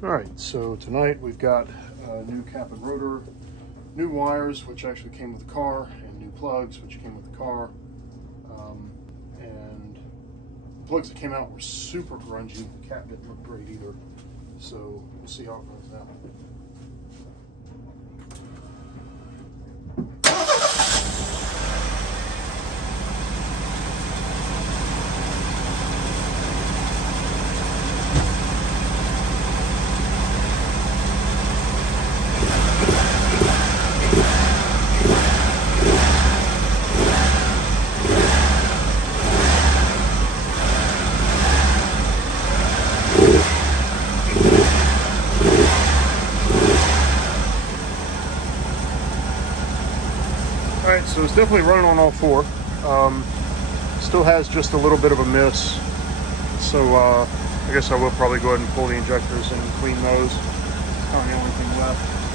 All right, so tonight we've got a new cap and rotor, new wires, which actually came with the car, and new plugs, which came with the car. And the plugs that came out were super grungy. The cap didn't look great either. So we'll see how it runs now. Alright, so it's definitely running on all four. Still has just a little bit of a miss. So I guess I will probably go ahead and pull the injectors and clean those. It's kind of the only thing left.